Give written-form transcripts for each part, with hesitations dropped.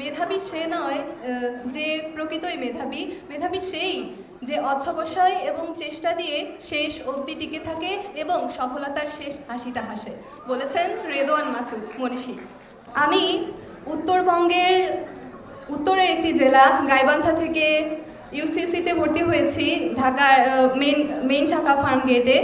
মেধাবী সে নয় যে প্রকৃতই মেধাবী, মেধাবী সেই যে অধ্যবসায় এবং চেষ্টা দিয়ে শেষ অবধি টিকে থাকে এবং সফলতার শেষ হাসিটা হাসে, বলেছেন রেদওয়ান মাসুদ মনীষী। আমি উত্তরবঙ্গের উত্তরের একটি জেলা গাইবান্ধা থেকে ইউসিসিতে ভর্তি হয়েছি, ঢাকার মেইন শাখা ফার্মগেটে।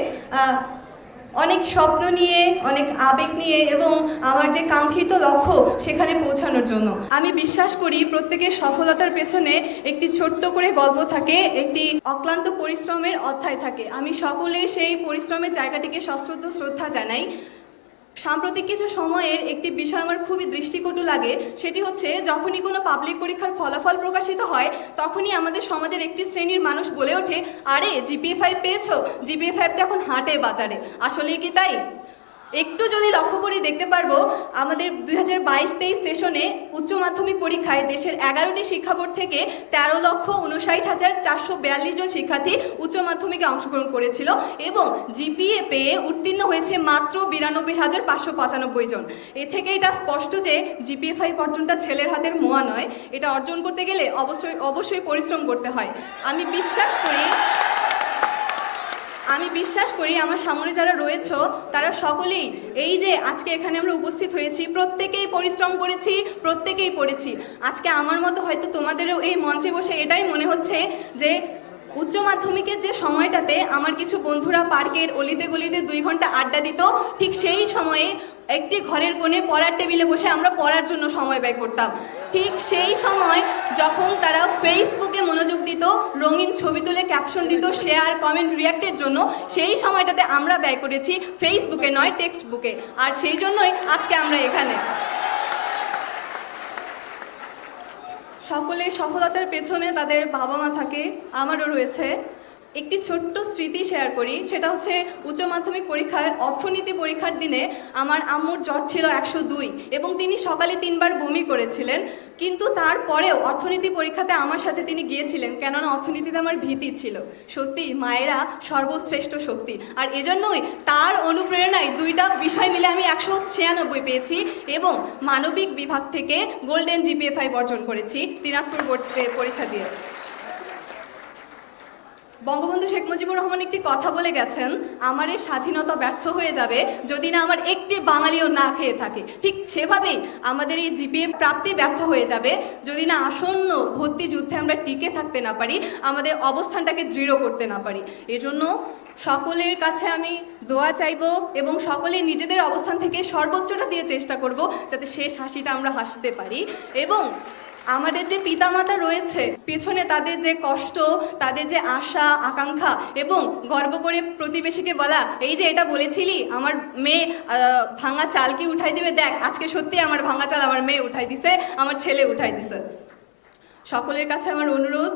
অনেক স্বপ্ন নিয়ে, অনেক আবেগ নিয়ে এবং আমার যে কাঙ্ক্ষিত লক্ষ্য সেখানে পৌঁছানোর জন্য। আমি বিশ্বাস করি প্রত্যেকের সফলতার পেছনে একটি ছোট্ট করে গল্প থাকে, একটি অক্লান্ত পরিশ্রমের অধ্যায় থাকে। আমি সকলের সেই পরিশ্রমের জায়গাটিকে সশ্রদ্ধ শ্রদ্ধা জানাই। সাম্প্রতিক কিছু সময়ের একটি বিষয় আমার খুবই দৃষ্টিকটু লাগে, সেটি হচ্ছে যখনই কোনো পাবলিক পরীক্ষার ফলাফল প্রকাশিত হয় তখনই আমাদের সমাজের একটি শ্রেণীর মানুষ বলে ওঠে, আরে জিপিএ 5 পেয়েছো, জিপিএ 5 তো এখন হাটে বাজারে। আসলেই কি তাই? একটু যদি লক্ষ্য করি দেখতে পারবো আমাদের 2022-23 সেশনে উচ্চ মাধ্যমিক পরীক্ষায় দেশের 11টি শিক্ষা বোর্ড থেকে 13,59,442 জন শিক্ষার্থী উচ্চ মাধ্যমিকে অংশগ্রহণ করেছিল এবং জিপিএ পেয়ে উত্তীর্ণ হয়েছে মাত্র 92,595 জন। এ থেকে এটা স্পষ্ট যে জিপিএ 5 অর্জনটা ছেলের হাতের মোয়া নয়, এটা অর্জন করতে গেলে অবশ্যই পরিশ্রম করতে হয়। আমি বিশ্বাস করি আমার সামনে যারা রয়েছে তারা সকলেই, এই যে আজকে এখানে আমরা উপস্থিত হয়েছি, প্রত্যেকেই পরিশ্রম করেছি, প্রত্যেকেই পড়েছি। আজকে আমার মতো হয়তো তোমাদেরও এই মঞ্চে বসে এটাই মনে হচ্ছে যে উচ্চ মাধ্যমিকের যে সময়টাতে আমার কিছু বন্ধুরা পার্কের অলিতে গলিতে 2 ঘন্টা আড্ডা দিত, ঠিক সেই সময়ে একটি ঘরের কোণে পড়ার টেবিলে বসে আমরা পড়ার জন্য সময় ব্যয় করতাম। ঠিক সেই সময় যখন তারা ফেসবুকে মনোযোগ দিত, রঙিন ছবি তুলে ক্যাপশন দিত, শেয়ার কমেন্ট রিয়াক্টের জন্য, সেই সময়টাতে আমরা ব্যয় করেছি ফেসবুকে নয় টেক্সট বুকে। আর সেই জন্যই আজকে আমরা এখানে। সকলের সফলতার পেছনে তাদের বাবা মা থাকে, আমারও রয়েছে। একটি ছোট্ট স্মৃতি শেয়ার করি, সেটা হচ্ছে উচ্চ মাধ্যমিক পরীক্ষায় অর্থনীতি পরীক্ষার দিনে আমার আম্মুর জ্বর ছিল 102 এবং তিনি সকালে 3 বার বমি করেছিলেন, কিন্তু তারপরেও অর্থনীতি পরীক্ষাতে আমার সাথে তিনি গিয়েছিলেন, কেননা অর্থনীতিতে আমার ভীতি ছিল। সত্যি মায়েরা সর্বশ্রেষ্ঠ শক্তি, আর এজন্যই তার অনুপ্রেরণায় 2টা বিষয় মিলে আমি 196 পেয়েছি এবং মানবিক বিভাগ থেকে গোল্ডেন জিপিএ 5 অর্জন করেছি দিনাজপুর বোর্ড পরীক্ষা দিয়ে। বঙ্গবন্ধু শেখ মুজিবুর রহমান একটি কথা বলে গেছেন, আমার এই স্বাধীনতা ব্যর্থ হয়ে যাবে যদি না আমার একটি বাঙালিও না খেয়ে থাকে। ঠিক সেভাবেই আমাদের এই জিপিএ প্রাপ্তি ব্যর্থ হয়ে যাবে যদি না আসন্ন ভর্তি যুদ্ধে আমরা টিকে থাকতে না পারি, আমাদের অবস্থানটাকে দৃঢ় করতে না পারি। এজন্য সকলের কাছে আমি দোয়া চাইব এবং সকলে নিজেদের অবস্থান থেকে সর্বোচ্চটা দিয়ে চেষ্টা করব যাতে শেষ হাসিটা আমরা হাসতে পারি। এবং আমাদের যে পিতামাতা রয়েছে পেছনে, তাদের যে কষ্ট, তাদের যে আশা আকাঙ্ক্ষা এবং গর্ব করে প্রতিবেশীকে বলা, এই যে এটা বলেছিলি আমার মেয়ে ভাঙা চাল কি উঠাই দিবে, দেখ আজকে সত্যি আমার ভাঙা চাল আমার মেয়ে উঠাই দিছে, আমার ছেলে উঠাই দিছে। সকলের কাছে আমার অনুরোধ,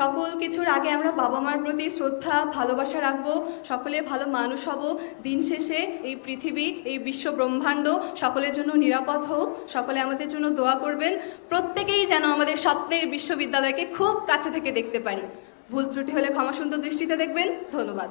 সকল কিছুর আগে আমরা বাবা মার প্রতি শ্রদ্ধা ভালোবাসা রাখবো, সকলে ভালো মানুষ হব। দিন শেষে এই পৃথিবী, এই বিশ্ব ব্রহ্মাণ্ড সকলের জন্য নিরাপদ হোক। সকলে আমাদের জন্য দোয়া করবেন, প্রত্যেকেই যেন আমাদের স্বপ্নের বিশ্ববিদ্যালয়কে খুব কাছে থেকে দেখতে পারি। ভুল ত্রুটি হলে ক্ষমা সুন্দর দৃষ্টিতে দেখবেন। ধন্যবাদ।